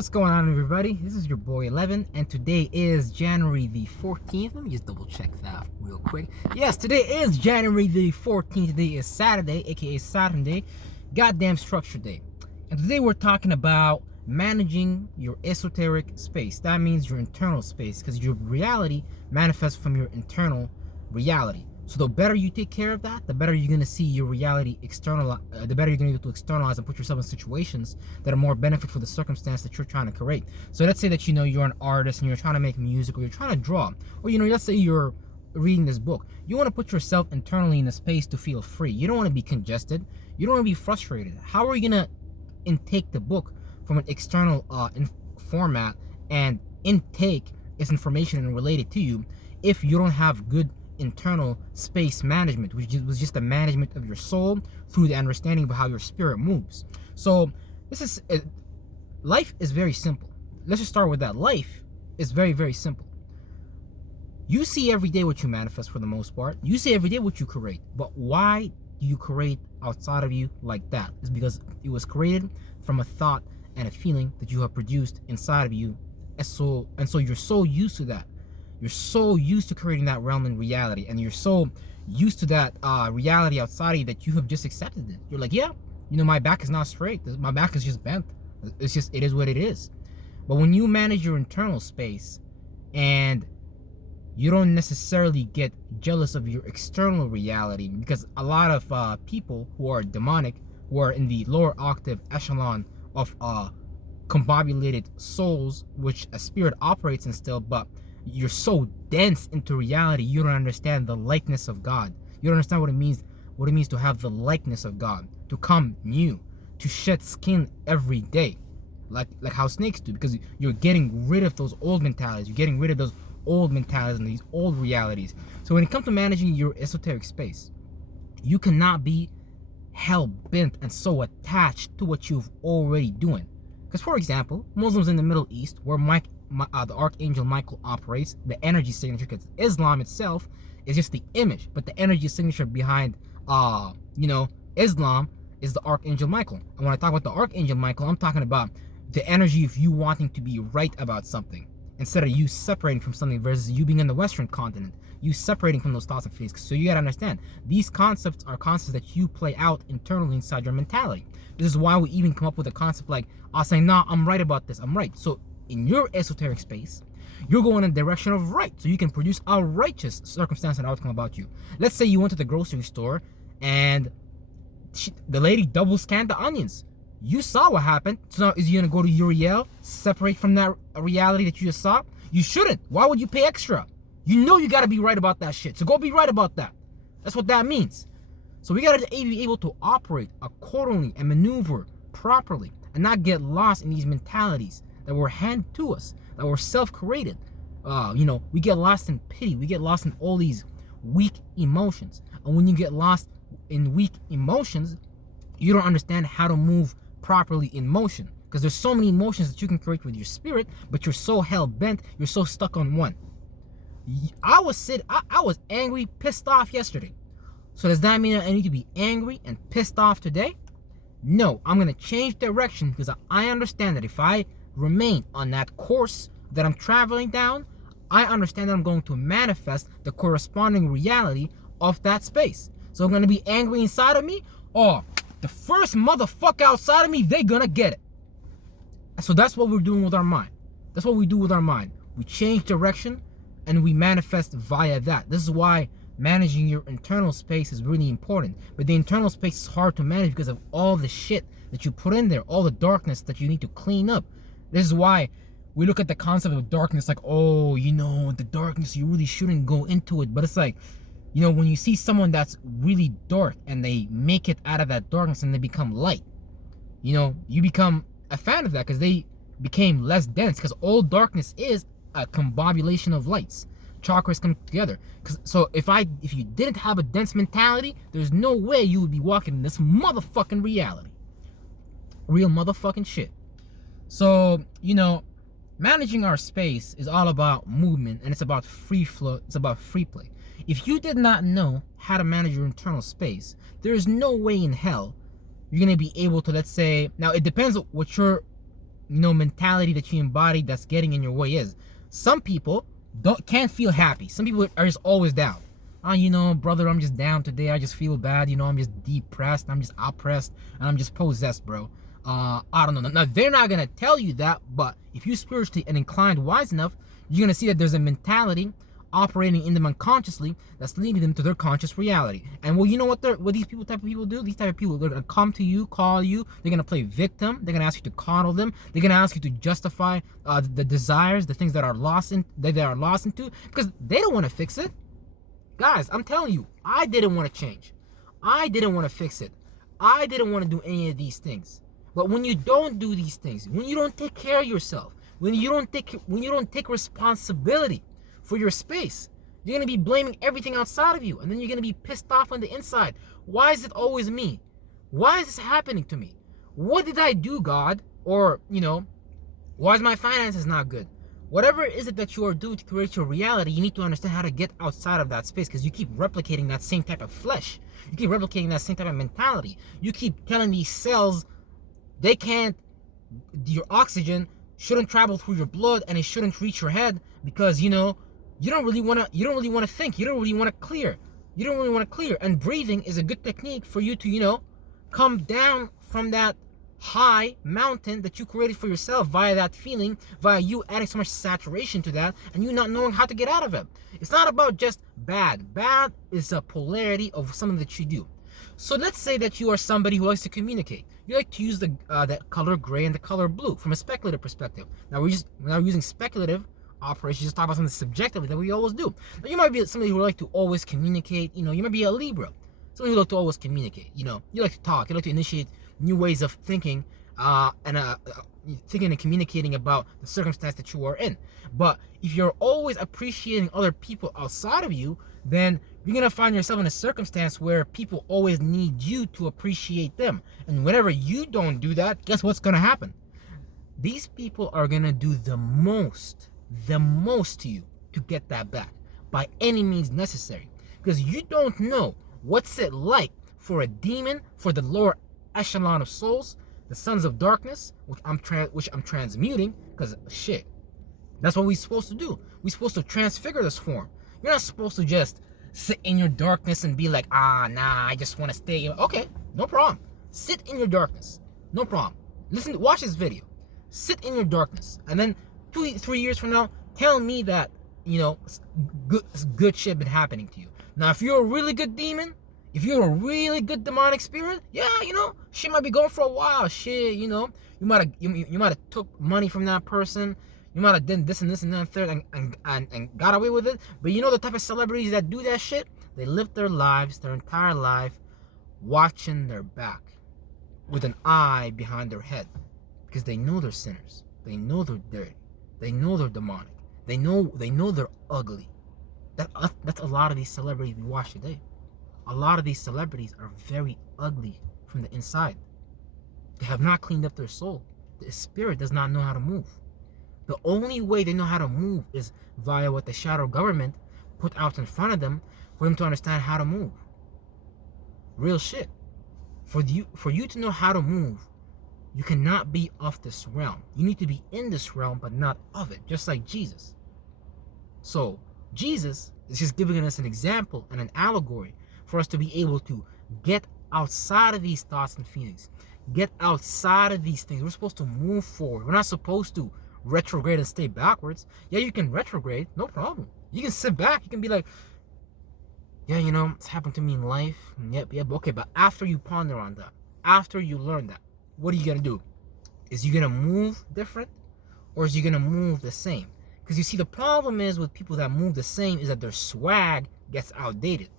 What's going on, everybody? This is your boy 11, and today is January the 14th. Let me just double check that real quick. Yes, today is January the 14th. Today is Saturday, aka Saturday, goddamn structure day. And today we're talking about managing your esoteric space. That means your internal space, because your reality manifests from your internal reality. So the better you take care of that, the better you're going to see your reality the better you're going to be able to externalize and put yourself in situations that are more benefit for the circumstance that you're trying to create. So let's say that you're an artist and you're trying to make music, or you're trying to draw, or let's say you're reading this book. You want to put yourself internally in a space to feel free. You don't want to be congested. You don't want to be frustrated. How are you going to intake the book from an external format and intake its information and relate it to you if you don't have good internal space management, which was just the management of your soul through the understanding of how your spirit moves? So life is very simple. Let's just start with that. Life is very, very simple. You see every day what you manifest for the most part. You see every day what you create. But why do you create outside of you like that? It's because it was created from a thought and a feeling that you have produced inside of you. And so you're so used to that. You're so used to creating that realm in reality, and you're so used to that reality outside of you that you have just accepted it. You're like, yeah, my back is not straight. My back is just bent. It is what it is. But when you manage your internal space and you don't necessarily get jealous of your external reality, because a lot of people who are demonic, who are in the lower octave echelon of combobulated souls, which a spirit operates in still, but you're so dense into reality, you don't understand the likeness of God. You don't understand what it means to have the likeness of God, to come new, to shed skin every day, like how snakes do, because you're getting rid of those old mentalities. You're getting rid of those old mentalities and these old realities. So when it comes to managing your esoteric space, you cannot be hell-bent and so attached to what you've already doing. Because, for example, Muslims in the Middle East, where the Archangel Michael operates, the energy signature, because Islam itself is just the image, but the energy signature behind, Islam is the Archangel Michael. And when I talk about the Archangel Michael, I'm talking about the energy of you wanting to be right about something, instead of you separating from something, versus you being in the Western continent, you separating from those thoughts and feelings. So you gotta understand, these concepts are concepts that you play out internally inside your mentality. This is why we even come up with a concept like, I'll say, nah, I'm right about this, I'm right. So in your esoteric space, you're going in the direction of right, so you can produce a righteous circumstance and outcome about you. Let's say you went to the grocery store and the lady double scanned the onions. You saw what happened. So now, is you gonna go to Uriel, separate from that reality that you just saw? You shouldn't. Why would you pay extra? You know you gotta be right about that shit, so go be right about that. That's what that means. So we gotta be able to operate accordingly and maneuver properly, and not get lost in these mentalities that were handed to us, that were self-created. We get lost in pity. We get lost in all these weak emotions. And when you get lost in weak emotions, you don't understand how to move properly in motion. Because there's so many emotions that you can create with your spirit, but you're so hell-bent, you're so stuck on one. I was angry, pissed off yesterday. So does that mean I need to be angry and pissed off today? No, I'm going to change direction, because I understand that if I remain on that course that I'm traveling down, I understand that I'm going to manifest the corresponding reality of that space. So I'm going to be angry inside of me, or the first motherfucker outside of me, they're going to get it. So that's what we're doing with our mind. That's what we do with our mind. We change direction and we manifest via that. This is why managing your internal space is really important. But the internal space is hard to manage because of all the shit that you put in there, all the darkness that you need to clean up. This is why we look at the concept of darkness like, oh, the darkness, you really shouldn't go into it. But it's like, when you see someone that's really dark and they make it out of that darkness and they become light, you become a fan of that, because they became less dense, because all darkness is a combobulation of lights. Chakras come together. So if you didn't have a dense mentality, there's no way you would be walking in this motherfucking reality. Real motherfucking shit. So, managing our space is all about movement, and it's about free flow, it's about free play. If you did not know how to manage your internal space, there is no way in hell you're going to be able to, let's say, now it depends on what your mentality that you embody that's getting in your way is. Some people can't feel happy. Some people are just always down. Brother, I'm just down today. I just feel bad. I'm just depressed. I'm just oppressed, and I'm just possessed, bro. I don't know. Now, they're not gonna tell you that, but if you're spiritually and inclined, wise enough, you're gonna see that there's a mentality operating in them unconsciously that's leading them to their conscious reality. And well, you know what these type of people do? These type of people, they're gonna come to you, call you, they're gonna play victim, they're gonna ask you to coddle them, they're gonna ask you to justify the desires, the things that are lost into, because they don't want to fix it. Guys, I'm telling you, I didn't want to change. I didn't want to fix it. I didn't want to do any of these things. But when you don't do these things, when you don't take care of yourself, when you don't take responsibility for your space, you're going to be blaming everything outside of you, and then you're going to be pissed off on the inside. Why is it always me? Why is this happening to me? What did I do, God? Or, why is my finances not good? Whatever is it that you are doing to create your reality, you need to understand how to get outside of that space, because you keep replicating that same type of flesh. You keep replicating that same type of mentality. You keep telling these cells your oxygen shouldn't travel through your blood and it shouldn't reach your head, because you don't really want to think, you don't really want to clear. And breathing is a good technique for you to come down from that high mountain that you created for yourself via that feeling, via you adding so much saturation to that and you not knowing how to get out of it. It's not about just bad is a polarity of something that you do. So let's say that you are somebody who likes to communicate. You like to use the color gray and the color blue from a speculative perspective. Now we're using speculative operations, just talk about something subjectively that we always do. Now you might be somebody who like to always communicate. You might be a Libra, somebody who like to always communicate. You like to talk. You like to initiate new ways of thinking thinking and communicating about the circumstance that you are in. But if you're always appreciating other people outside of you, then you're gonna find yourself in a circumstance where people always need you to appreciate them. And whenever you don't do that, guess what's gonna happen? These people are gonna do the most to you to get that back by any means necessary. Because you don't know what's it like for a demon, for the lower echelon of souls, the sons of darkness, which I'm transmuting, because shit, that's what we're supposed to do. We're supposed to transfigure this form. You're not supposed to just sit in your darkness and be like, nah, I just want to stay. Okay, no problem. Sit in your darkness. No problem. Watch this video. Sit in your darkness. And then 2-3 years from now, tell me that, good shit been happening to you. Now, if you're a really good demon, if you're a really good demonic spirit, yeah, shit might be going for a while. Shit, you might have took money from that person. You might have done this and this and that and third and got away with it. But the type of celebrities that do that shit, they live their entire life, watching their back with an eye behind their head, because they know they're sinners. They know they're dirty. They know they're demonic. They know they're ugly. That's a lot of these celebrities we watch today. A lot of these celebrities are very ugly from the inside. They have not cleaned up their soul. The spirit does not know how to move. The only way they know how to move is via what the shadow government put out in front of them for them to understand how to move. Real shit. For you to know how to move, you cannot be of this realm. You need to be in this realm, but not of it, just like Jesus. So Jesus is just giving us an example and an allegory for us to be able to get outside of these thoughts and feelings. Get outside of these things. We're supposed to move forward. We're not supposed to retrograde and stay backwards. Yeah, you can retrograde, no problem. You can sit back. You can be like, yeah, it's happened to me in life. Yep, okay. But after you ponder on that, after you learn that, what are you gonna do? Is you gonna move different, or is you gonna move the same? Because you see, the problem is with people that move the same is that their swag gets outdated.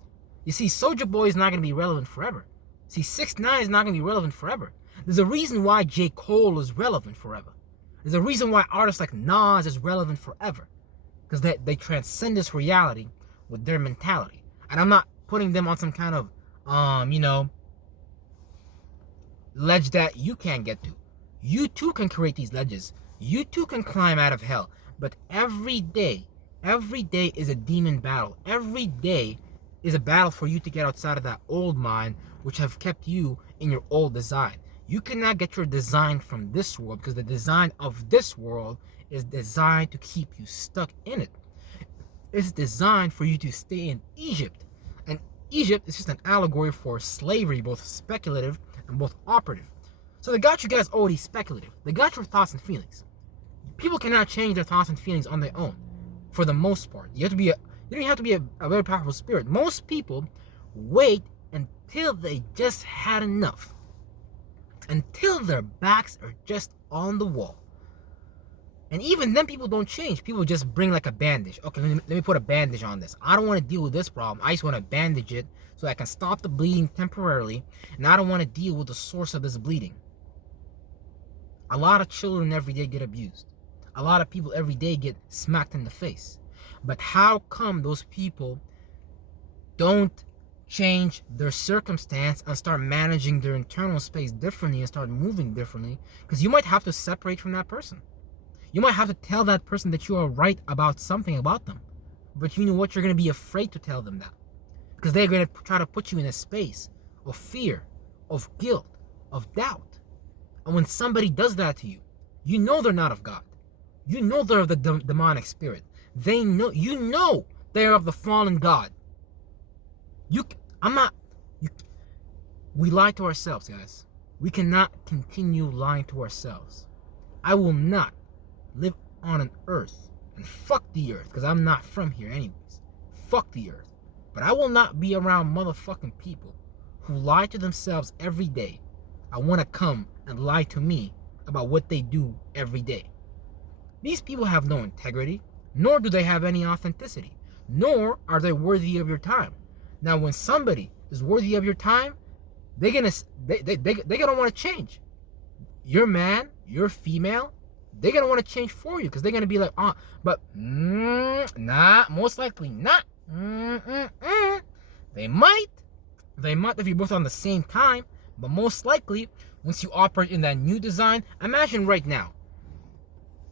You see, Soulja Boy is not gonna be relevant forever. See, 6ix9ine is not gonna be relevant forever. There's a reason why J. Cole is relevant forever. There's a reason why artists like Nas is relevant forever. Because they transcend this reality with their mentality. And I'm not putting them on some kind of, ledge that you can't get to. You too can create these ledges. You too can climb out of hell. But every day is a demon battle. Every day is a battle for you to get outside of that old mind, which have kept you in your old design. You cannot get your design from this world, because the design of this world is designed to keep you stuck in it. It's designed for you to stay in Egypt. And Egypt is just an allegory for slavery, both speculative and both operative. So they got you guys already speculative. They got your thoughts and feelings. People cannot change their thoughts and feelings on their own, for the most part. You don't have to be a very powerful spirit. Most people wait until they just had enough. Until their backs are just on the wall. And even then, people don't change. People just bring like a bandage. Okay, let me put a bandage on this. I don't want to deal with this problem. I just want to bandage it so I can stop the bleeding temporarily. And I don't want to deal with the source of this bleeding. A lot of children every day get abused. A lot of people every day get smacked in the face. But how come those people don't change their circumstance and start managing their internal space differently and start moving differently? Because you might have to separate from that person. You might have to tell that person that you are right about something about them. But you know what? You're going to be afraid to tell them that. Because they're going to try to put you in a space of fear, of guilt, of doubt. And when somebody does that to you, you know they're not of God. You know they're of the demonic spirit. You know they're of the fallen God. We lie to ourselves, guys. We cannot continue lying to ourselves. I will not live on an earth, and fuck the earth, because I'm not from here anyways. Fuck the earth. But I will not be around motherfucking people who lie to themselves every day. I want to come and lie to me about what they do every day. These people have no integrity, nor do they have any authenticity, nor are they worthy of your time. Now, when somebody is worthy of your time, they're gonna want to change. You're man, you're female, they're gonna want to change for you, because they're gonna be like, nah, most likely not. They might if you're both on the same time, but most likely, once you operate in that new design, imagine right now.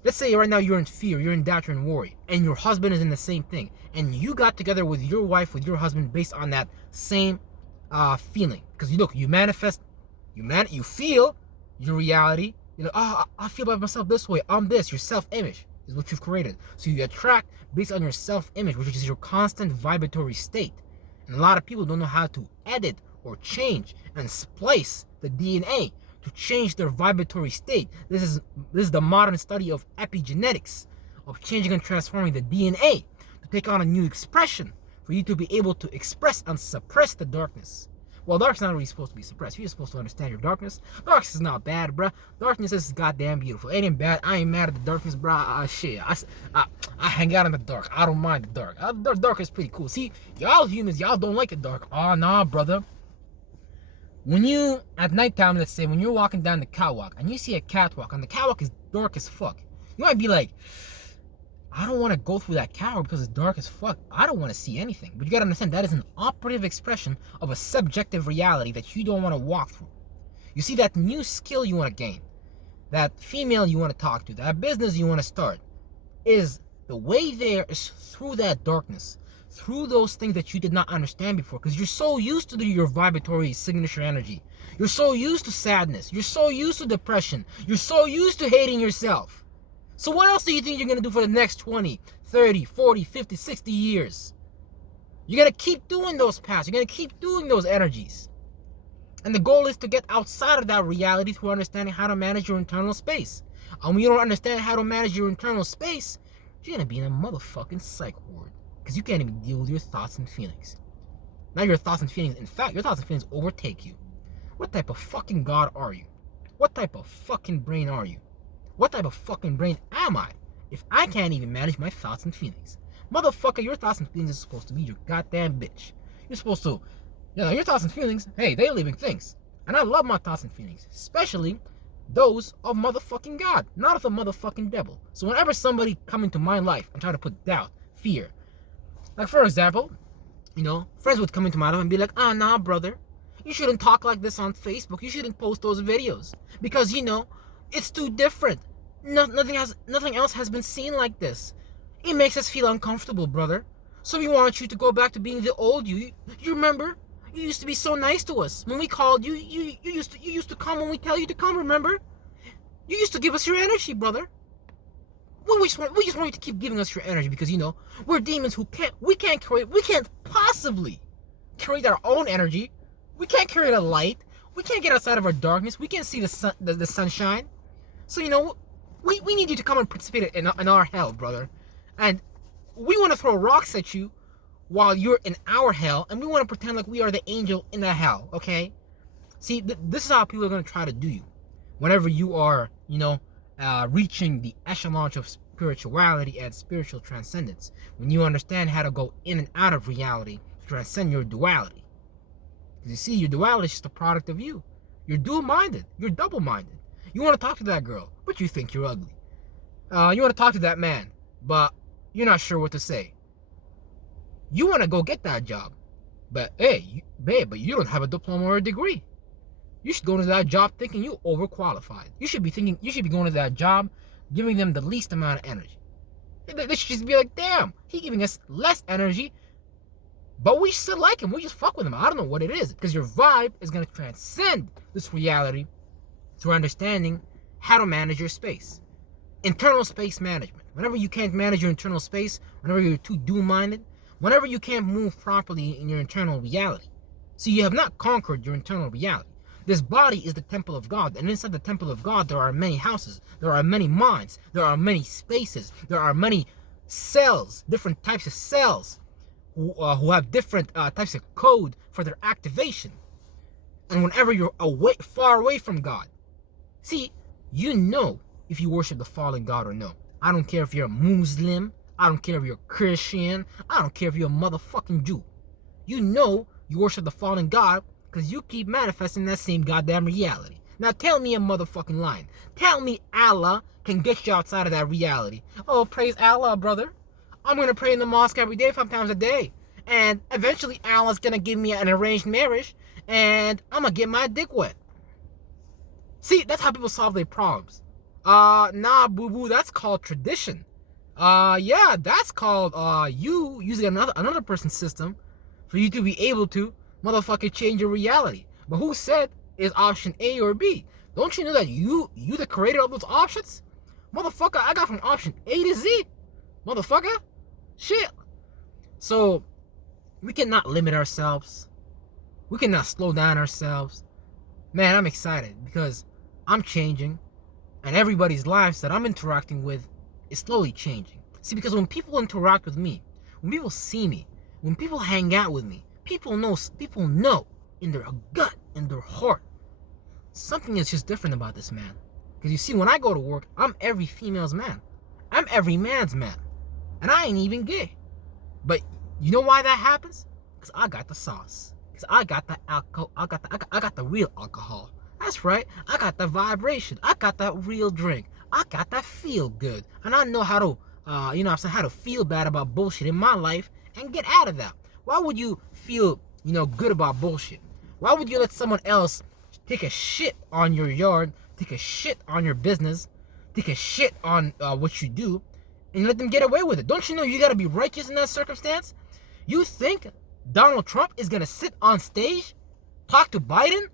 Let's say right now you're in fear, you're in doubt, you're in worry, and your husband is in the same thing, and you got together with your wife, with your husband, based on that same feeling. Because you manifest, you feel your reality. You know, I feel about myself this way. I'm this. Your self-image is what you've created. So you attract based on your self-image, which is your constant vibratory state. And a lot of people don't know how to edit or change and splice the DNA to change their vibratory state. This is the modern study of epigenetics, of changing and transforming the DNA to take on a new expression for you to be able to express and suppress the darkness. Well, darkness is not really supposed to be suppressed. You're supposed to understand your darkness. Darkness is not bad, bruh. Darkness is goddamn beautiful. It ain't bad. I ain't mad at the darkness, bruh. Shit. I hang out in the dark. I don't mind the dark. The dark is pretty cool. See, y'all humans, y'all don't like the dark. Oh, nah, brother. When you, at nighttime, let's say, when you're walking down the catwalk and you see a catwalk and the catwalk is dark as fuck, you might be like, I don't want to go through that catwalk because it's dark as fuck. I don't want to see anything. But you gotta understand, that is an operative expression of a subjective reality that you don't want to walk through. You see, that new skill you want to gain, that female you want to talk to, that business you want to start, is the way there is through that darkness, through those things that you did not understand before, because you're so used to your vibratory signature energy. You're so used to sadness. You're so used to depression. You're so used to hating yourself. So what else do you think you're going to do for the next 20, 30, 40, 50, 60 years? You're going to keep doing those paths. You're going to keep doing those energies. And the goal is to get outside of that reality through understanding how to manage your internal space. And when you don't understand how to manage your internal space, you're going to be in a motherfucking psych ward. Because you can't even deal with your thoughts and feelings. Now your thoughts and feelings, in fact, your thoughts and feelings overtake you. What type of fucking God are you? What type of fucking brain are you? What type of fucking brain am I if I can't even manage my thoughts and feelings? Motherfucker, your thoughts and feelings is supposed to be your goddamn bitch. You're supposed to, your thoughts and feelings, hey, they're living things. And I love my thoughts and feelings, especially those of motherfucking God, not of the motherfucking devil. So whenever somebody come into my life and try to put doubt, fear, like for example, friends would come into my life and be like, nah, brother, you shouldn't talk like this on Facebook. You shouldn't post those videos because, it's too different. Nothing else has been seen like this. It makes us feel uncomfortable, brother. So we want you to go back to being the old you. You remember? You used to be so nice to us. When we called you, you used to come when we tell you to come, remember? You used to give us your energy, brother. We just want you to keep giving us your energy because, you know, we're demons who we can't possibly create our own energy. We can't create a light. We can't get outside of our darkness. We can't see the sunshine. So, you know, we need you to come and participate in our hell, brother. And we want to throw rocks at you while you're in our hell, and we want to pretend like we are the angel in the hell, okay? See, this is how people are going to try to do you. Whenever you are, you know, reaching the echelon of spirituality and spiritual transcendence, when you understand how to go in and out of reality to transcend your duality. Because you see, your duality is just a product of you. You're dual-minded. You're double-minded. You want to talk to that girl, but you think you're ugly. You want to talk to that man, but you're not sure what to say. You want to go get that job, but hey, babe, but you don't have a diploma or a degree. You should go into that job thinking you overqualified. You should be going to that job giving them the least amount of energy. They should just be like, damn, he giving us less energy, but we still like him. We just fuck with him. I don't know what it is, because your vibe is going to transcend this reality through understanding how to manage your space. Internal space management. Whenever you can't manage your internal space, whenever you're too dual-minded, whenever you can't move properly in your internal reality. So you have not conquered your internal reality. This body is the temple of God, and inside the temple of God there are many houses, there are many minds, there are many spaces, there are many cells, different types of cells who have different types of code for their activation. And whenever you're far away from God, see, you know if you worship the fallen God or no. I don't care if you're a Muslim, I don't care if you're a Christian, I don't care if you're a motherfucking Jew. You know you worship the fallen God because you keep manifesting that same goddamn reality. Now tell me a motherfucking line. Tell me Allah can get you outside of that reality. Oh, praise Allah, brother. I'm going to pray in the mosque every day, 5 times a day. And eventually Allah's going to give me an arranged marriage and I'm going to get my dick wet. See, that's how people solve their problems. Nah, boo-boo, that's called tradition. Yeah, that's called, you using another person's system for you to be able to motherfucking change your reality. But who said is option A or B? Don't you know that you the creator of those options? Motherfucker, I got from option A to Z. Motherfucker. Shit. So, we cannot limit ourselves. We cannot slow down ourselves. Man, I'm excited because I'm changing. And everybody's lives that I'm interacting with is slowly changing. See, because when people interact with me, when people see me, when people hang out with me, people know in their gut, in their heart, something is just different about this man. Because you see, when I go to work, I'm every female's man. I'm every man's man. And I ain't even gay. But you know why that happens? Because I got the sauce. Because I got the alcohol. I got the real alcohol. That's right. I got the vibration. I got that real drink. I got that feel good. And I know how to, how to feel bad about bullshit in my life and get out of that. Why would you feel, good about bullshit? Why would you let someone else take a shit on your yard, take a shit on your business, take a shit on what you do, and let them get away with it? Don't you know you gotta be righteous in that circumstance? You think Donald Trump is gonna sit on stage, talk to Biden,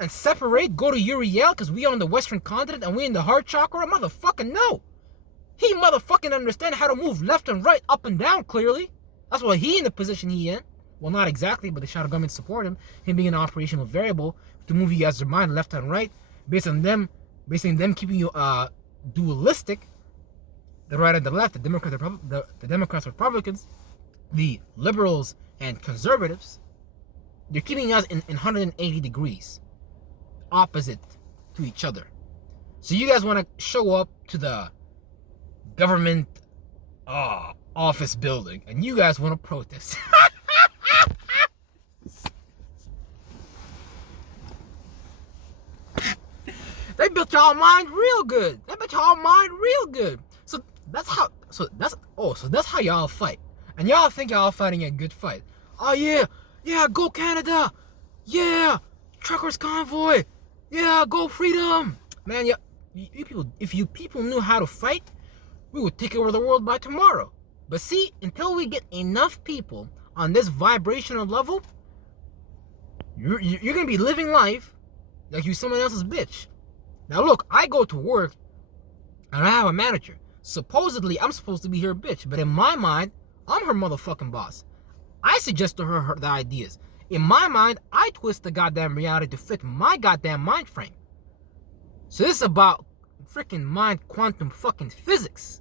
and separate, go to Uriel because we on the Western continent and we in the heart chakra? Motherfucking no. He motherfucking understand how to move left and right, up and down clearly. That's why he in the position he in. Well, not exactly, but the shadow government support him. Him being an operational variable to move you guys' mind left and right, based on them keeping you dualistic. The right and the left, the Democrats, Republicans, the liberals and conservatives. They're keeping us in 180 degrees opposite to each other. So you guys want to show up to the government office building and you guys want to protest. They built y'all mind real good. So that's how y'all fight. And y'all think y'all fighting a good fight. Oh yeah, go Canada. Yeah, truckers convoy. Yeah, go freedom. Man, if you people knew how to fight, we would take over the world by tomorrow. But see, until we get enough people on this vibrational level, You're gonna be living life like you're someone else's bitch. Now look, I go to work and I have a manager. Supposedly, I'm supposed to be her bitch, but in my mind, I'm her motherfucking boss. I suggest to her the ideas. In my mind, I twist the goddamn reality to fit my goddamn mind frame. So this is about freaking mind quantum fucking physics.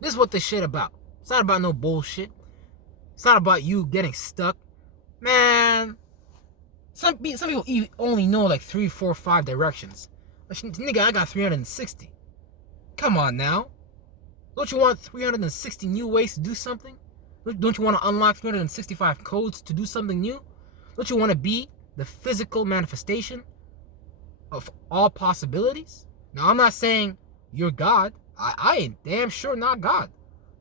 This is what this shit about. It's not about no bullshit. It's not about you getting stuck. Man, some people only know like 3, 4, 5 directions. Nigga, I got 360. Come on now. Don't you want 360 new ways to do something? Don't you want to unlock 365 codes to do something new? Don't you want to be the physical manifestation of all possibilities? Now, I'm not saying you're God. I ain't damn sure not God.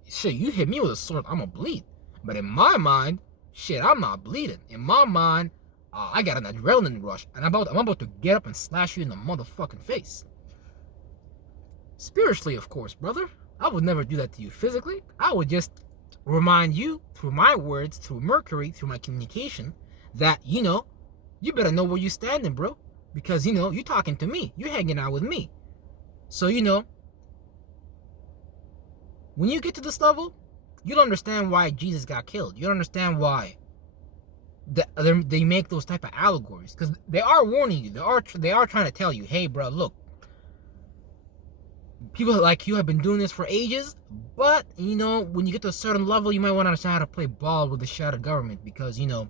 Shit, you hit me with a sword, I'm gonna bleed. But in my mind, shit, I'm not bleeding. In my mind, I got an adrenaline rush, and I'm about to get up and slash you in the motherfucking face. Spiritually, of course, brother. I would never do that to you physically. I would just remind you through my words, through Mercury, through my communication, that, you better know where you're standing, bro. Because, you're talking to me. You're hanging out with me. So, when you get to this level, you'll understand why Jesus got killed. You'll understand why they make those type of allegories. Because they are warning you. They are trying to tell you, hey, bro, look. People like you have been doing this for ages, but, when you get to a certain level, you might want to understand how to play ball with the shadow government, because, the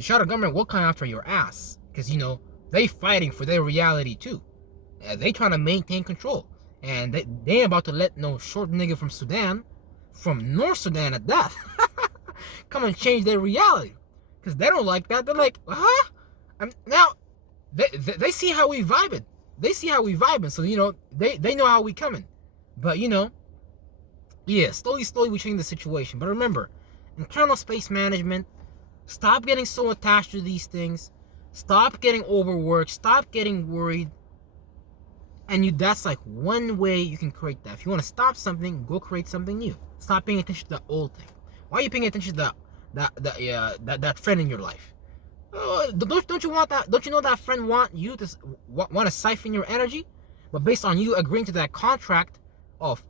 shadow government will come after your ass, because, they fighting for their reality, too. They trying to maintain control, and they ain't about to let no short nigga from Sudan, from North Sudan at that, come and change their reality, because they don't like that. They're like, huh? Now, they see how we vibing. They see how we vibing, so, they know how we coming. But, yeah, slowly we change the situation. But remember, internal space management, stop getting so attached to these things. Stop getting overworked. Stop getting worried. And that's like one way you can create that. If you want to stop something, go create something new. Stop paying attention to the old thing. Why are you paying attention to that friend in your life? Don't you want that? Don't you know that friend want to siphon your energy? But based on you agreeing to that contract of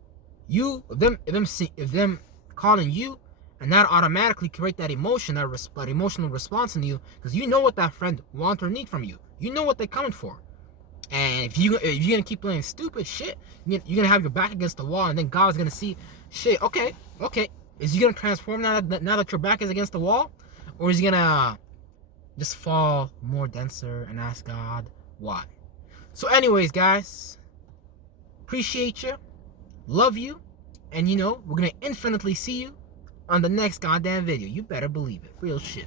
them calling you, and that automatically create that emotion, that emotional response in you, because you know what that friend wants or need from you. You know what they're coming for. And if you're gonna keep playing stupid shit, you're gonna have your back against the wall, and then God's gonna see, shit. Okay. Is he gonna transform now that your back is against the wall, or is he gonna just fall more denser and ask God why? So anyways, guys, appreciate you, love you, and we're gonna infinitely see you on the next goddamn video. You better believe it. Real shit.